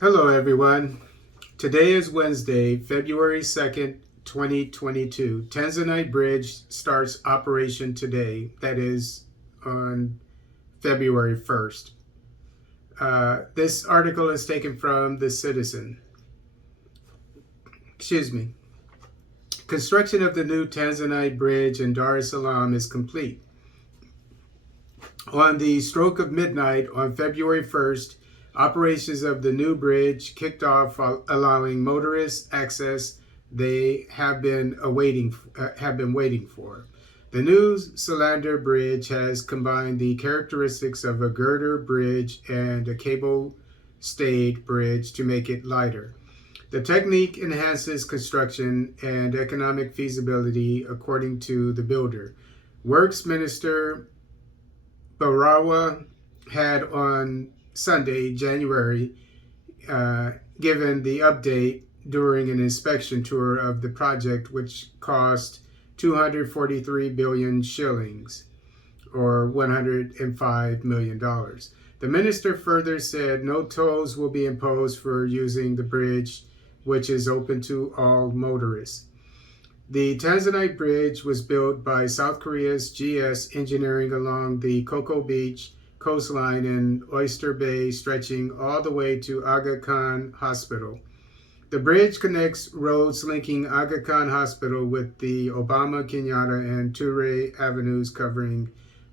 Hello, everyone. Today is Wednesday, February 2nd, 2022. Tanzanite Bridge starts operation today, that is on February 1st. This article is taken from The Citizen. Excuse me. Construction of the new Tanzanite Bridge in Dar es Salaam is complete. On the stroke of midnight on February 1st, operations of the new bridge kicked off, allowing motorists access they have been waiting for. The new Solander Bridge has combined the characteristics of a girder bridge and a cable-stayed bridge to make it lighter. The technique enhances construction and economic feasibility, according to the builder. Works Minister Barawa had on Sunday, January, given the update during an inspection tour of the project, which cost 243 billion shillings, or $105 million. The minister further said no tolls will be imposed for using the bridge, which is open to all motorists. The Tanzanite Bridge was built by South Korea's GS Engineering along the Cocoa Beach coastline in Oyster Bay, stretching all the way to Aga Khan Hospital. The bridge connects roads linking Aga Khan Hospital with the Obama, Kenyatta, and Ture avenues, covering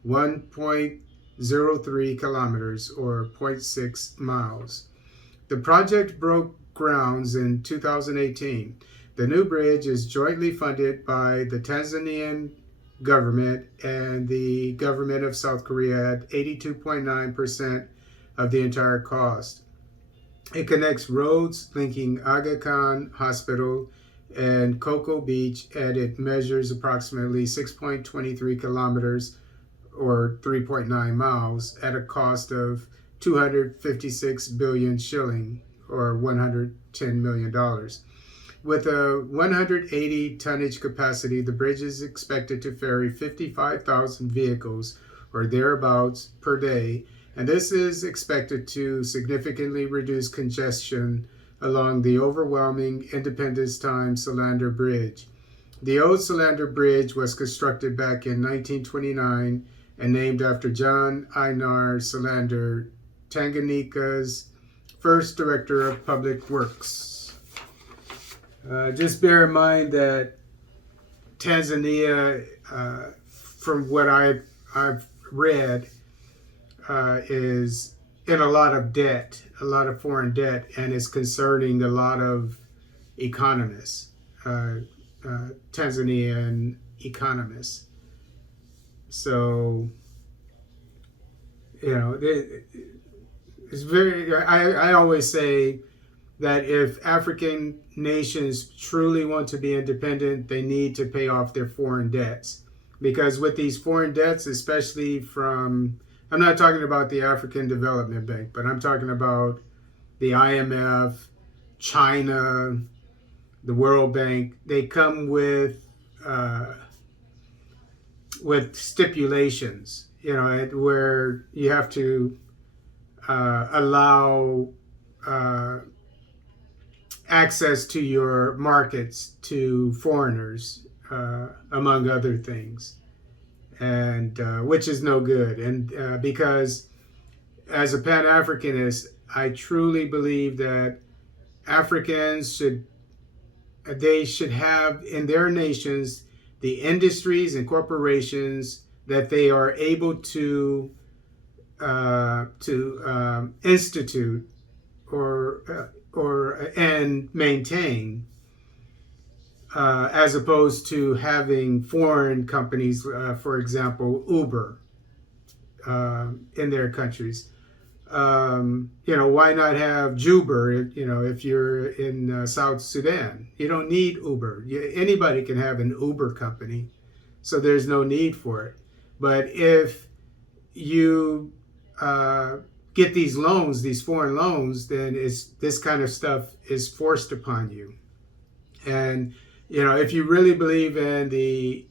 1.03 kilometers or 0.6 miles. The project broke grounds in 2018. The new bridge is jointly funded by the Tanzanian government and the government of South Korea at 82.9% of the entire cost. It connects roads linking Aga Khan Hospital and Cocoa Beach, and it measures approximately 6.23 kilometers or 3.9 miles at a cost of 256 billion shilling or $110 million. With a 180 tonnage capacity, the bridge is expected to ferry 55,000 vehicles or thereabouts per day, and this is expected to significantly reduce congestion along the overwhelming Independence Time Solander Bridge. The old Solander Bridge was constructed back in 1929 and named after John Einar Solander, Tanganyika's first director of public works. Just bear in mind that Tanzania, from what I've read, is in a lot of debt, a lot of foreign debt, and is concerning a lot of economists, Tanzanian economists. So, it's very. I always say that if African nations truly want to be independent, they need to pay off their foreign debts. Because with these foreign debts, especially from, I'm not talking about the African Development Bank, but I'm talking about the IMF, China, the World Bank, they come with stipulations, where you have to allow access to your markets to foreigners, among other things, and which is no good. And because as a Pan-Africanist, I truly believe that Africans should have in their nations the industries and corporations that they are able to institute and maintain, as opposed to having foreign companies, for example, Uber, in their countries. Why not have Juber? If you're in South Sudan, you don't need Uber. Anybody can have an Uber company, so there's no need for it. But if you get these loans, these foreign loans, then this kind of stuff is forced upon you. And if you really believe in the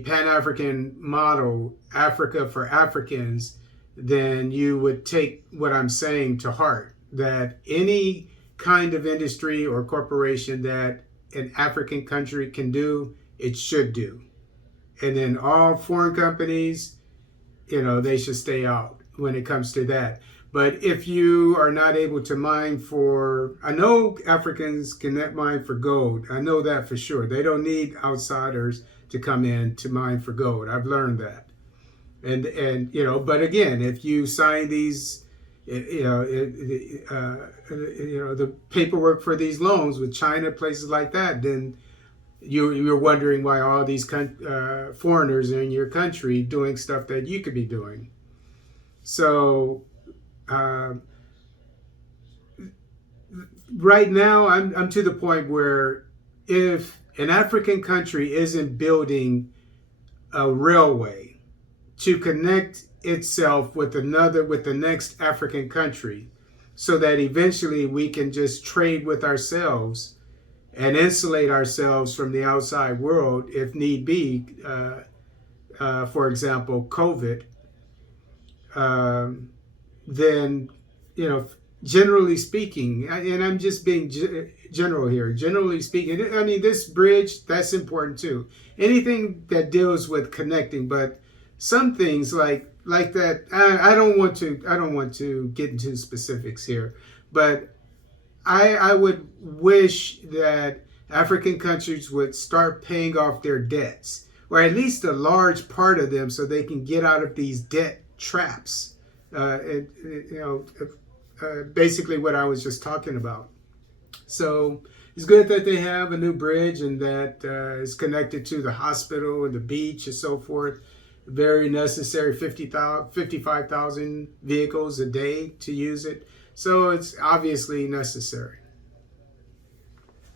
Pan-African model, Africa for Africans, then you would take what I'm saying to heart, that any kind of industry or corporation that an African country can do, it should do. And then all foreign companies, they should stay out when it comes to that. But if you are not able to mine for, I know Africans cannot mine for gold. I know that for sure. They don't need outsiders to come in to mine for gold. I've learned that. And but again, if you sign these, the paperwork for these loans with China, places like that, then you're wondering why all these foreigners are in your country doing stuff that you could be doing. So right now, I'm to the point where if an African country isn't building a railway to connect itself with the next African country, so that eventually we can just trade with ourselves and insulate ourselves from the outside world if need be. For example, COVID. Then, generally speaking, and I'm just being general here. Generally speaking, I mean, this bridge, that's important too. Anything that deals with connecting, but some things like that, I don't want to get into specifics here, but I would wish that African countries would start paying off their debts, or at least a large part of them, so they can get out of these debt traps. Basically what I was just talking about. So it's good that they have a new bridge and that is connected to the hospital and the beach and so forth. Very necessary, 55,000 vehicles a day to use it. So it's obviously necessary.